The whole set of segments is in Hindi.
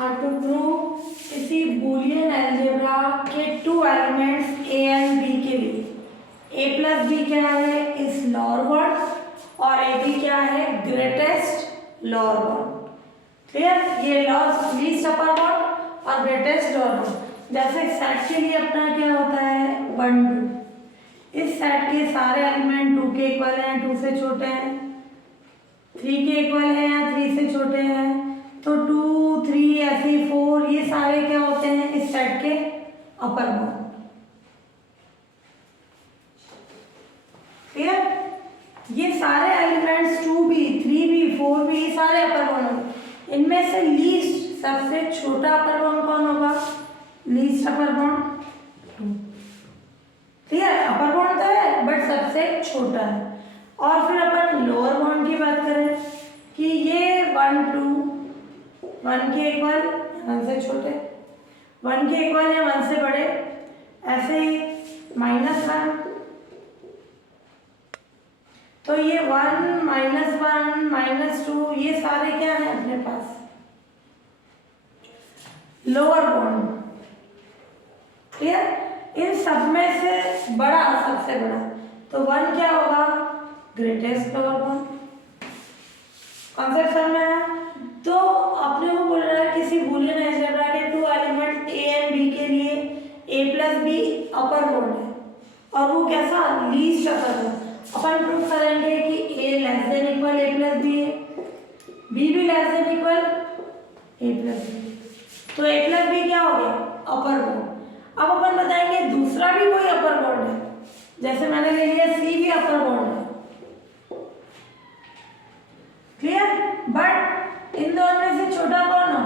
और टू प्रूव किसी बूलियन अलजेब्रा के two elements A and B के लिए ए प्लस बी क्या है इज लोअर बाउंड और ए बी क्या है ग्रेटेस्ट लोअर बाउंड। क्लियर, ये लॉस लीस्ट अपर बाउंड और ग्रेटेस्ट लोअर बाउंड। जैसे सेट के लिए अपना क्या होता है 1 2, इस सेट के सारे एलिमेंट 2 के इक्वल हैं, 2 से छोटे हैं, 3 के इक्वल हैं या 3 से छोटे हैं, तो 2 3 ऐसे 4 ये सारे क्या होते हैं इस सेट के अपर बाउंड। क्लियर, ये सारे एलिमेंट्स 2 भी 3 भी 4 भी ये सारे अपर बाउंड। इनमें से लीस्ट सबसे छोटा अपर बाउंड कौन होगा, least upper bound 2। Clear, upper bound तो है बट सबसे छोटा है। और फिर अपन लोअर बाउंड की बात करें कि ये 1 2 1 के इक्वल 1 से छोटे, 1 के इक्वल है 1 से बड़े, ऐसे ही -1, तो ये 1 -1 -2 ये सारे क्या है अपने पास लोअर बाउंड। क्लियर, इन सब में से बड़ा सबसे बड़ा, तो 1 क्या होगा ग्रेटेस्ट लोअर बाउंड। कॉन्सेप्ट समझ में आया? तो अपने को बोल रहा है किसी बूलियन अलजेब्रा के two element a and B के लिए a plus b upper bound है और वो कैसा लीस्ट अपर है। अपन प्रूव करेंगे कि A less than equal A plus B है, बी भी लेस देन इक्वल ए प्लस बी, तो ए प्लस बी क्या हो गया अपर बाउंड। अब अपन बताएंगे दूसरा भी कोई अपर बाउंड है, जैसे मैंने ले लिया सी भी अपर बाउंड है। क्लियर, बट इन दोनों में से छोटा कौन हो,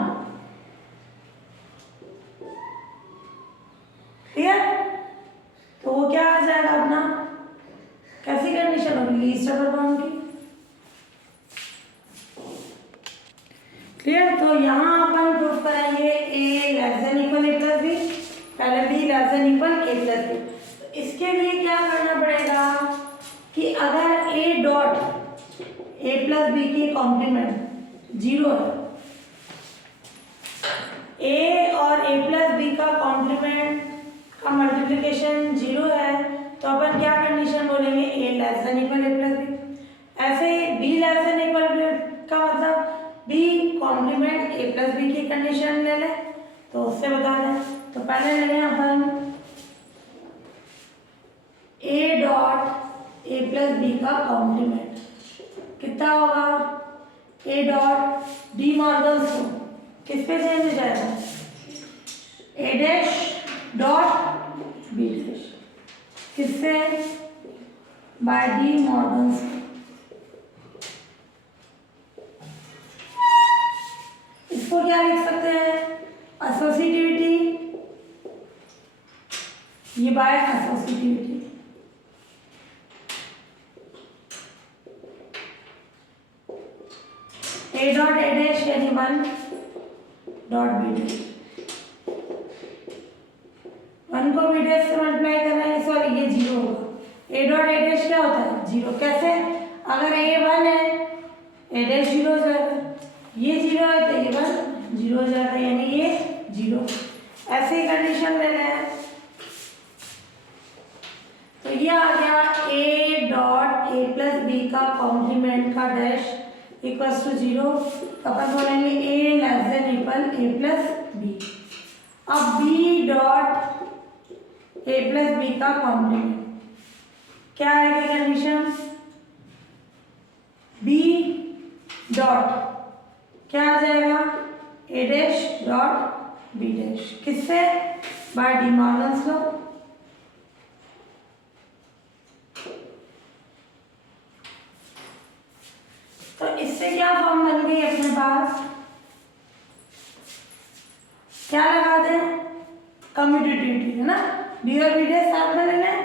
क्लियर, तो वो क्या आ जाएगा अपना कैसी कंडीशन होगी लीस्ट अपर बाउंड की। क्लियर, तो यहाँ अपन प्रूफ करेंगे a less than equal A plus b, पहले बी लेस देन इक्वल ए प्लस बी। तो इसके लिए क्या करना पड़ेगा कि अगर a dot A plus b की कॉम्प्लीमेंट 0 है, ए और ए प्लस बी का कॉम्प्लीमेंट का मल्टीप्लिकेशन 0 है, तो अपन क्या कंडीशन बोलेंगे a less than equal A plus b. ऐसे बी लेस देन इक्वल का मतलब b complement a plus b की कंडीशन ले लें, तो उससे बता दें। तो पहले ले लें अपन A dot A plus B का कॉम्प्लीमेंट कितना होगा, ए डॉट डी मॉर्गन्स को किस पे चेंज हो जाएगा a dash dot B dash, किससे बाय डी मॉर्गन्स। इसको क्या लिख सकते हैं एसोसिएटिविटी, ये by associativity. A dot A dash यानी 1 डॉट बी डैश, 1 को बी डैश से मल्टीप्लाई करना है, सॉरी ये 0 होगा। ए डॉट ए डैश क्या होता है 0, कैसे अगर ए 1 है ए डैश 0 हो जाएगा, ये 0 है तो ये 1 0 हो जाएगा, यानी ये 0। ऐसे ही कंडीशन ले रहे हैं, तो ये आ गया a dot A plus B का कॉम्प्लीमेंट का डैश इक्वल्स टू 0, अपन बोलेंगे a less than equal A plus b. अब बी डॉट ए प्लस बी का कॉम्प्लीमेंट क्या आएगी कंडीशन, बी डॉट क्या आ जाएगा a dash dot B dash, किससे बाय डी मॉर्गन्स लॉ। तो इससे क्या फॉर्म बन गई अपने पास, क्या लगा दें कम्यूटेटिविटी है ना, बी और बी डैश साथ में ले लें,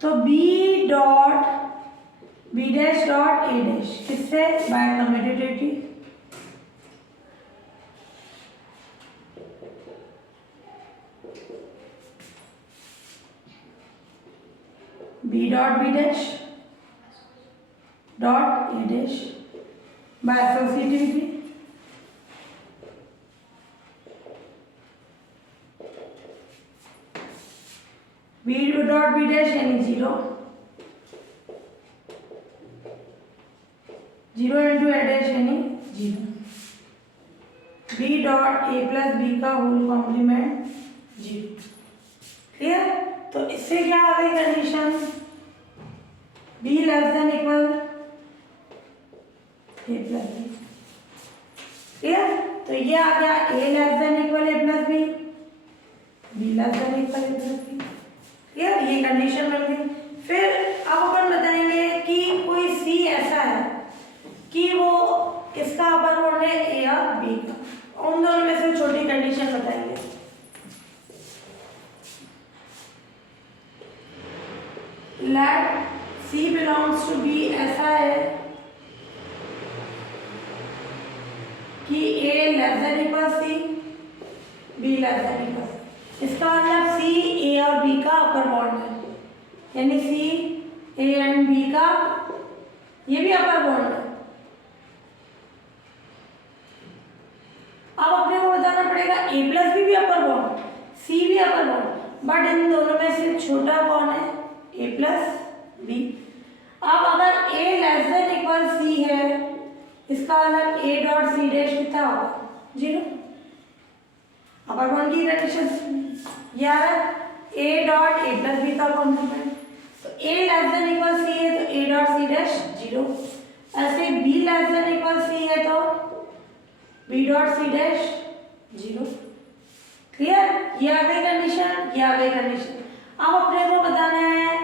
तो B dot B dash dot ए डैश किससे by commutativity. B dot B dash dot A dash by associativity. B dot B dash यानी 0, 0 इंटू ए डैश यानी 0, बी डॉट ए प्लस बी का होल कॉम्प्लीमेंट 0। क्लियर? तो इससे क्या आ गई condition, B less than equal ए प्लस बी। क्लियर? तो ये आ गया A less than equal A plus B, B less than equal A plus B. Clear? ये कंडीशन बन गई। फिर अब अपन बताएंगे कि कोई सी ऐसा है कि वो किसका अपर बाउंड है, ए और बी का, उन दोनों में से छोटी कंडीशन बताएंगे। Let C belongs to B, ऐसा है कि A less than equal C, B less than equal C. इसका मतलब सी ए और बी का अपर बाउंड है, यानी सी ए एंड बी का ये भी अपर बाउंड है। अब अपने को बताना पड़ेगा ए प्लस बी भी अपर बाउंड, सी भी अपर बाउंड, बट इन दोनों में से छोटा कौन है, ए प्लस बी। अब अगर a less than equal c है, इसका मतलब ए डॉट सी डैश कितना होगा, 0। अपर बाउंड की कंडीशन यार a dot A plus B का कॉम्प्लीमेंट, तो a less than equal c है तो ए डॉट सी डैश 0। ऐसे b less than equal c है तो बी डॉट सी डैश 0। क्लियर? ये आ गई कंडीशन, ये आ गई कंडीशन। अब अपने को बताना है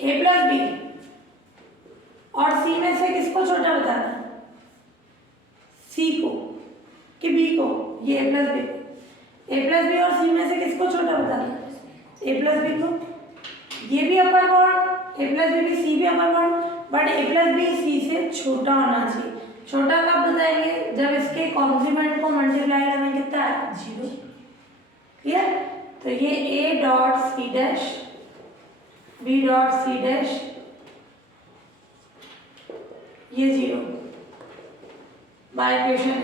ए प्लस बी और सी में से किसको छोटा बताना है, सी को कि बी को, ये ए प्लस बी और सी में से किसको छोटा बताना है, ए प्लस बी को। ये भी अपर बाउंड, ए प्लस बी भी, सी भी upper bound, but a plus b c से छोटा होना चाहिए। छोटा कब बताएंगे, जब इसके कॉम्प्लीमेंट को मल्टीप्लाई करेंगे कितना है, 0। क्लियर? तो ये a dot C dash, b dot C dash, ये 0 बाय इक्वेशन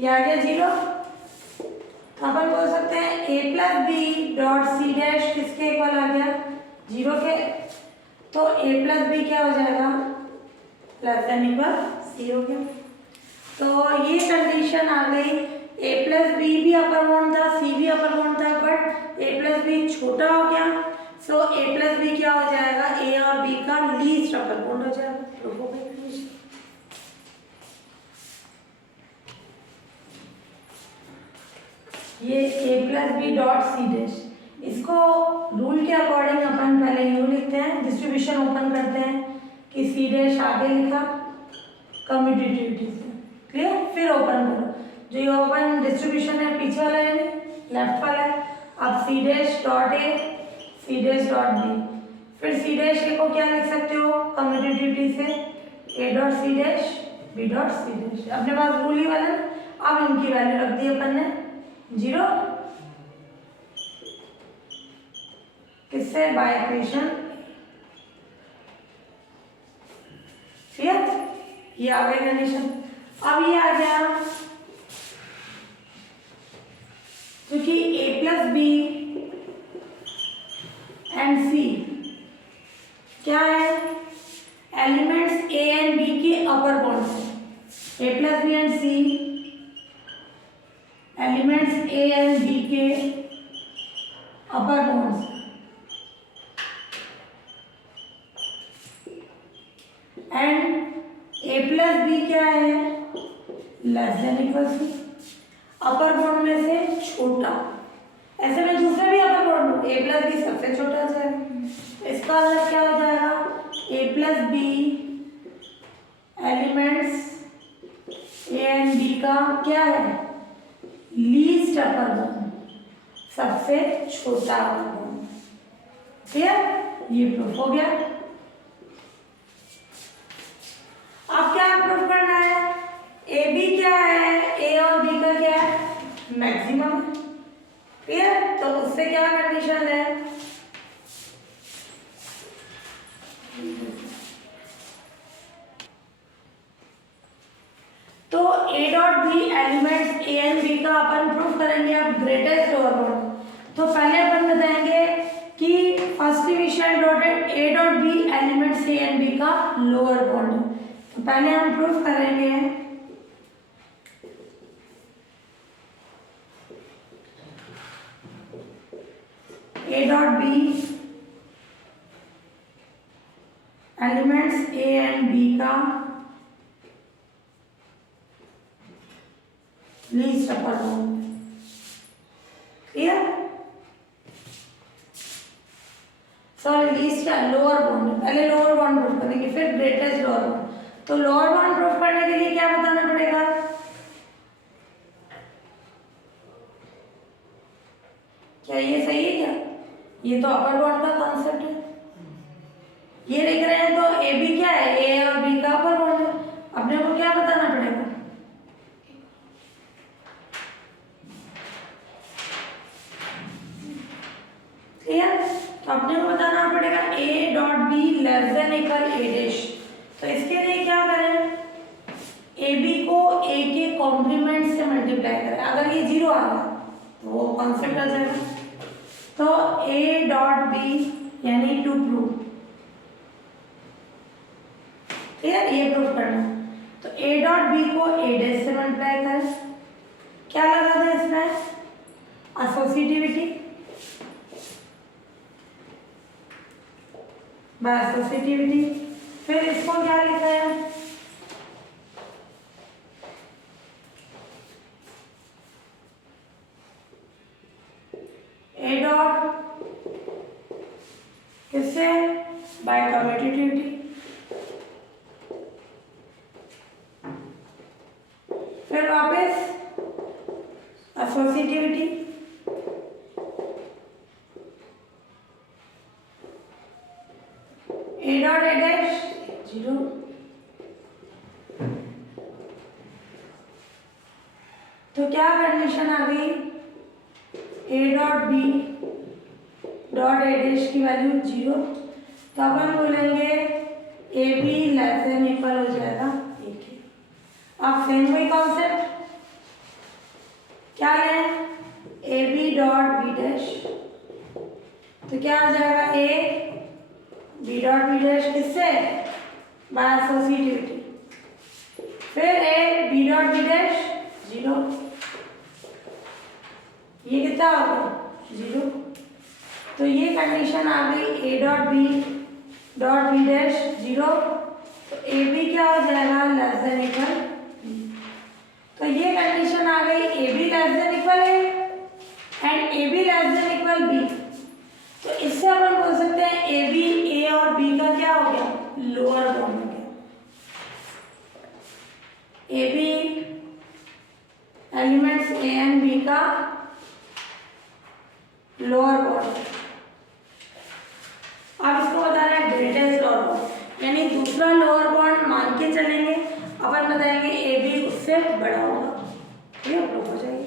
ये आ गया 0। तो अपन बोल सकते हैं A plus B dot C dash किसके इक्वल आ गया, 0 के। तो ए प्लस बी क्या हो जाएगा, प्लस देन इक्वल सी हो गया। तो ये कंडीशन आ गई, ए प्लस बी भी अपर बाउंड था, सी भी अपर बाउंड था, बट ए प्लस बी छोटा हो गया। सो ए प्लस बी क्या हो जाएगा, ए और बी का लीस्ट अपर बाउंड हो जाएगा। तो हो गई कंडीशन। ये A plus B dot C dash, इसको रूल के अकॉर्डिंग अपन पहले यूँ लिखते हैं, डिस्ट्रीब्यूशन ओपन करते हैं कि सी डैश आगे लिखा कम्यूटेटिविटी से। क्लियर? फिर ओपन करो, जो ये ओपन डिस्ट्रीब्यूशन है पीछे वाला है, लेफ्ट वाला है। अब c dash dot a, c dash dot b, फिर सी डैश ए को क्या लिख सकते हो कम्यूटेटिविटी से, a dot C dash, b dot C dash. अपने पास रूल ही वाला है। अब इनकी वैल्यू रख दी अपन ने 0, किससे, बाय इक्वेशन। क्लियर? ये आ गई कंडीशन। अब ये आ गया क्योंकि ए प्लस बी एंड सी क्या है, एलिमेंट्स ए एंड बी के अपर बाउंड से। A plus B and C elements A and B के अपर बाउंड से, एंड ए प्लस बी क्या है, less than equal C, upper bound में से छोटा। ऐसे में दूसरे भी अपर बाउंड, ए प्लस बी सबसे छोटा हो जाएगा। इसका मतलब क्या हो जाएगा, A plus B elements A and B का क्या है, लीस्ट अपर बाउंड, सबसे छोटा अपर बाउंड। क्लियर? ये प्रूफ हो गया। अब क्या प्रूफ करना है, ए बी क्या है, ए और बी का क्या है, मैक्सिमम। क्लियर? तो उससे क्या कंडीशन है, तो तो a dot B elements A and B का अपन प्रूफ करेंगे अब ग्रेटेस्ट लोअर बॉन्ड। तो पहले अपन बताएंगे कि first division dotted A dot B elements A and B का लोअर बॉन्ड। तो पहले हम प्रूफ करेंगे A dot B elements A and B का least upper bound. Clear? Sorry least क्या, लोअर बाउंड। पहले लोअर बाउंड प्रूफ करेंगे फिर ग्रेटेस्ट लोअर बाउंड। तो लोअर बाउंड प्रूफ करने के लिए क्या बताना पड़ेगा? क्या ये सही है क्या? ये तो अपर बाउंड का कॉन्सेप्ट है। ये लिख रहे हैं तो ए बी क्या है, ए और बी का अपर बाउंड है। अपने को क्या बताना पड़ेगा? क्लियर? तो अपने को बताना पड़ेगा ए dot B less than equal ए डैश। तो इसके लिए क्या करें, ए बी को ए के कॉम्प्लीमेंट से मल्टीप्लाई करें। अगर ये जीरो आ गया तो वो कॉन्सेप्ट आ जाएगा। तो ए डॉट बी यानी टू प्रूव, क्लियर? ये प्रूफ करना। तो ए डॉट बी को ए डैश से मल्टीप्लाई करें। क्या लगा था इसमें? Associativity by associativity. फिर इसको क्या लिखा है? ए डॉट किससे? By commutativity. फिर वापस associativity. A dot A dash zero. तो क्या कंडीशन आ गई? A dot b dot A dash की वैल्यू जीरो। तो अपन बोलेंगे a b less than equal हो जाएगा ए के। अब सेम वही कॉन्सेप्ट, क्या लें? A B dot B dash. तो क्या आ जाएगा? A B dot B dash किससे? By associativity. फिर A B dot B dash zero. ये कितना हो गया? जीरो। तो ये कंडीशन आ गई a dot B dash zero. तो ए बी क्या हो जाएगा? Less than equal. तो ये कंडीशन आ गई a b less than equal a and a b less than equal b. तो इससे अपन बोल सकते हैं ए बी, ए और बी का क्या हो गया? लोअर बाउंड हो गया। A b elements A and B का लोअर बाउंड। अब इसको बताना है ग्रेटेस्ट लोअर बाउंड, यानी दूसरा लोअर बाउंड मान के चलेंगे। अपन बताएंगे ए बी उससे बड़ा होगा। ये प्रूफ हो जाएगी।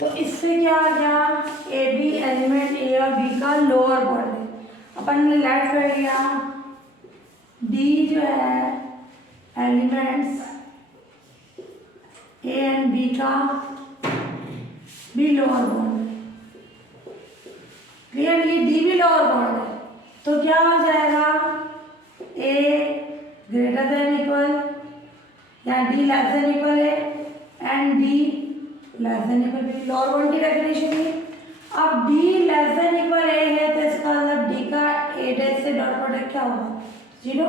तो इससे क्या आ गया? ए बी एलिमेंट ए और बी का लोअर बाउंड है। अपन ने लेट कर लिया डी जो है एलिमेंट्स ए एंड बी का भी लोअर बाउंड है। क्लियर? ये डी भी लोअर बाउंड है। तो क्या हो जाएगा? ए ग्रेटर देन इक्वल या डी लेस देन इक्वल है and d less than equal b. Lower bound की डेफिनेशन है। अब d less than equal a है तो इसका मतलब डी का ए डैश से डॉट प्रोडक्ट क्या होगा? Zero.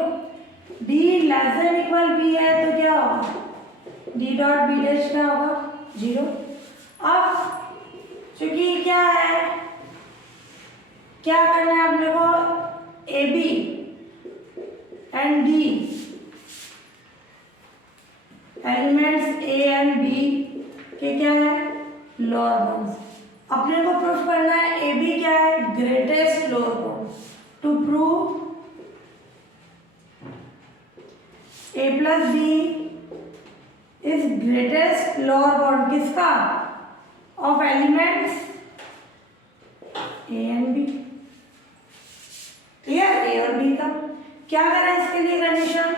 D less than equal b है तो क्या होगा? डी डॉट बी डैश क्या होगा? जीरो। अब चूंकि क्या है, क्या करना है अपने को? A b and d elements A and B के क्या है? Lower bound. अपने को प्रूफ करना है ए बी क्या है? Greatest lower bound. To prove a plus b is greatest lower bound किसका? ऑफ एलिमेंट्स क्या करें इसके लिए कंडीशन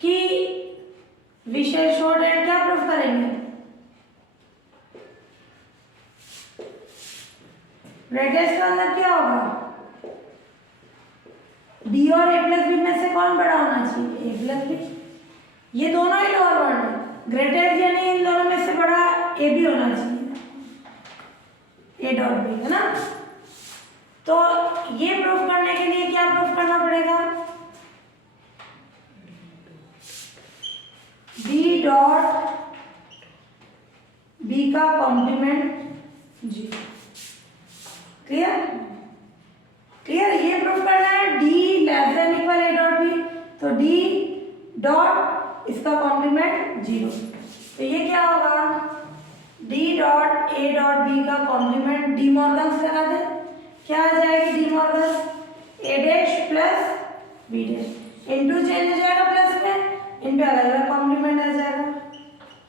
कि विशेष शॉर्ट एंड क्या प्रूफ करेंगे, ग्रेटेस्ट का मतलब क्या होगा, डी और ए प्लस बी में से कौन बड़ा होना चाहिए, ए प्लस बी। ये दोनों ही लोअर वर्ड है, ग्रेटेस्ट यानी इन दोनों में से बड़ा ए भी होना चाहिए, ए डॉट बी, है ना। तो ये प्रूफ करने के लिए क्या प्रूफ करना पड़ेगा, बी डॉट बी का कॉम्प्लीमेंट जी। क्लियर क्लियर, ये प्रूफ करना है डी लेस देन इक्वल ए डॉट बी, तो डी डॉट इसका कॉम्प्लीमेंट 0। तो ये क्या होगा, डी डॉट ए डॉट बी का कॉम्प्लीमेंट डी मॉर्गन्स लगा दे, क्या आ जाएगी De Morgan's, A dash plus B dash, into change हो जाएगा प्लस में, इन पे अलग अलग कॉम्प्लीमेंट आ जाएगा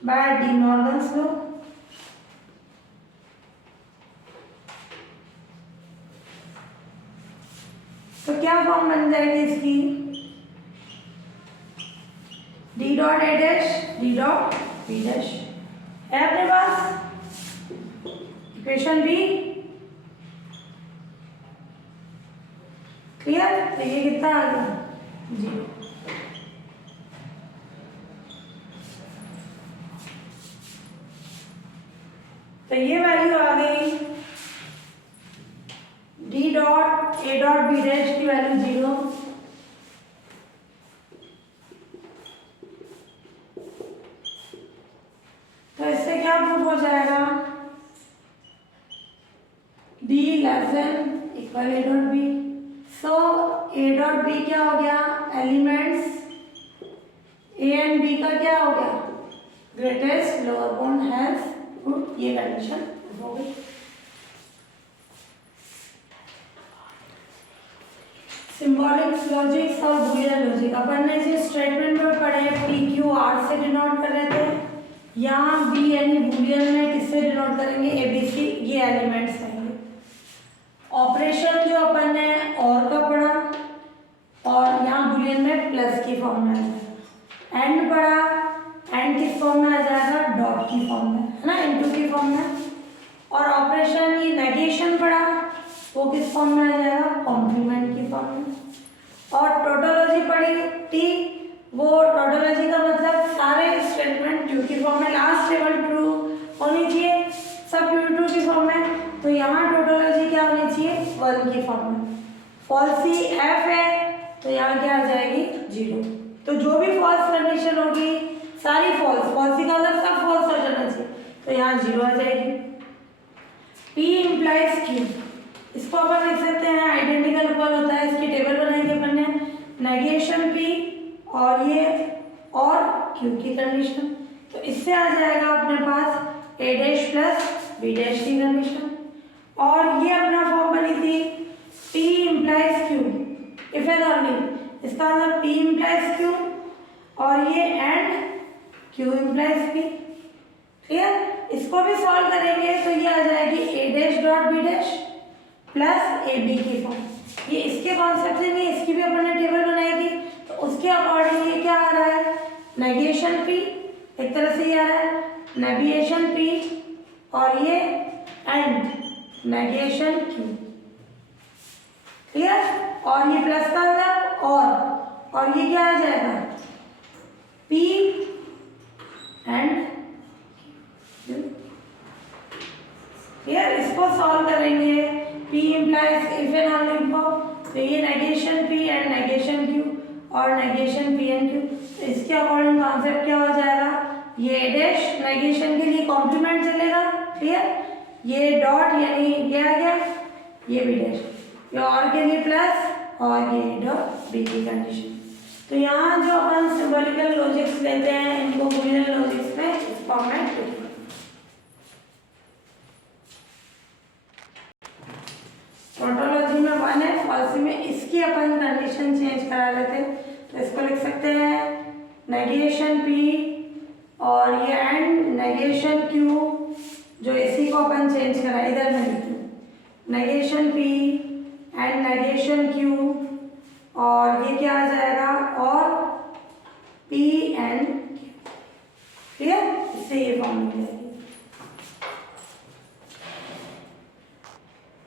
बाय डी मॉर्गन्स लो। तो क्या फॉर्म बन जाएगी इसकी, डी डॉट ए dash d dot B dash है अपने पास, इक्वेशन बी। क्लियर, तो ये कितना आ गया 0। तो ये वैल्यू आ गई, डी डॉट ए डॉट बी डैश की वैल्यू 0, तो इससे क्या प्रूफ हो जाएगा, d less than equal A dot b. So a dot b क्या हो गया, एलिमेंट्स ए एंड बी का क्या हो गया, ग्रेटेस्ट लोअर बाउंड हैज, ये कंडीशन हो गई। सिंबॉलिक लॉजिक्स और बूलियन लॉजिक, अपन ने जो स्टेटमेंट में पढ़े पी क्यू आर से डिनोट कर रहे थे, यहाँ बी यानी बूलियन में किससे डिनोट करेंगे, ए बी सी, ये एलिमेंट्स आएंगे। ऑपरेशन जो अपन ने और का पढ़ा, और यहाँ बूलियन में प्लस की फॉर्म में आ जाएगा, एंड पढ़ा, एंड किस फॉर्म में आ जाएगा, डॉट की फॉर्म में, है ना, इनटू की फॉर्म में। और ऑपरेशन ये नेगेशन पढ़ा, वो किस फॉर्म में आ जाएगा, कॉम्प्लीमेंट की फॉर्म में। और टोटोलॉजी पढ़ी थी, वो टोटोलॉजी का मतलब सारे स्टेटमेंट ट्रू की फॉर्म में, लास्ट टेबल ट्रू होनी चाहिए, सब ट्रू की फॉर्म में। तो यहाँ टोटोलॉजी क्या होनी चाहिए, 1 की फॉर्म में। फॉल्सी एफ है, तो यहाँ क्या आ जाएगी 0। तो जो भी फॉल्स कंडीशन होगी सारी फॉल्स, फॉल्सी का मतलब सब फॉल्स हो जाना चाहिए, तो यहाँ 0 आ जाएगी। P इम्प्लाइज Q, इसको अपन लिख सकते हैं आइडेंटिकल इक्वल होता है, इसकी टेबल बनाएंगे अपन ने, नेगेशन P और ये और Q की कंडीशन। तो इससे आ जाएगा अपने पास A dash plus B dash की कंडीशन। और ये अपना फॉर्म बनी थी P implies Q if and only, इसका मतलब P इम्प्लाइज Q और ये and Q implies P। Clear, इसको भी सॉल्व करेंगे तो ये आ जाएगी A dash dot B dash plus a b की फॉर्म। ये इसके कॉन्सेप्ट से नहीं, इसकी भी अपन ने टेबल बनाई थी, तो उसके अकॉर्डिंग ये क्या आ रहा है, नेगेशन P, एक तरह से ये आ रहा है नेविएशन P, और ये एंड नेगेशन Q। क्लियर, और ये प्लस का मतलब और ये क्या आ जाएगा, P एंड क्लियर। इसको सॉल्व करेंगे, P implies if and only form, तो ये negation P and negation Q और नेगेशन P एंड Q। तो इसके अकॉर्डिंग कॉन्सेप्ट क्या हो जाएगा, ये डैश नेगेशन के लिए कॉम्प्लीमेंट चलेगा, क्लियर, ये डॉट यानी ये आ गया, ये B डैश, ये और के लिए प्लस और ये डॉट B की कंडीशन। तो यहाँ जो अपन सिंबॉलिकल लॉजिक्स लेते हैं इनको बूलियन लॉजिक्स में इस फॉर्म में लिखेंगे। टोटोलॉजी में 1 है, फॉल्सी में इसकी अपन कंडीशन चेंज करा लेते हैं, तो इसको लिख सकते हैं नेगेशन P और ये एंड नेगेशन Q, जो इसी को अपन चेंज करा, इधर में लिखते हैं negation P and negation Q, और ये क्या आ जाएगा, और पी एंड, ठीक है, इससे ये फॉर्म मिलेगा।